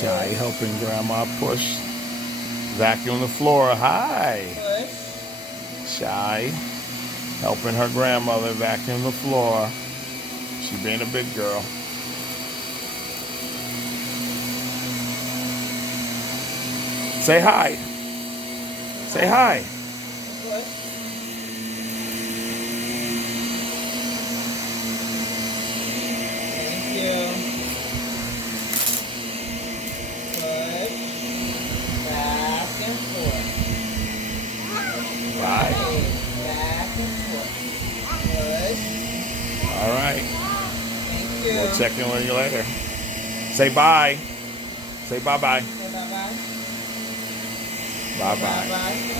Chey helping Grandma push. Vacuum the floor. Hi. Push. Chey helping her grandmother vacuum the floor. She being a big girl. Say hi. Say hi. Push. Thank you. Push. Back and forth. Bye. Back and forth. Push. All right. Thank you. We'll check in with you later. Say bye. Say bye-bye. Say bye-bye. Bye-bye. Bye-bye.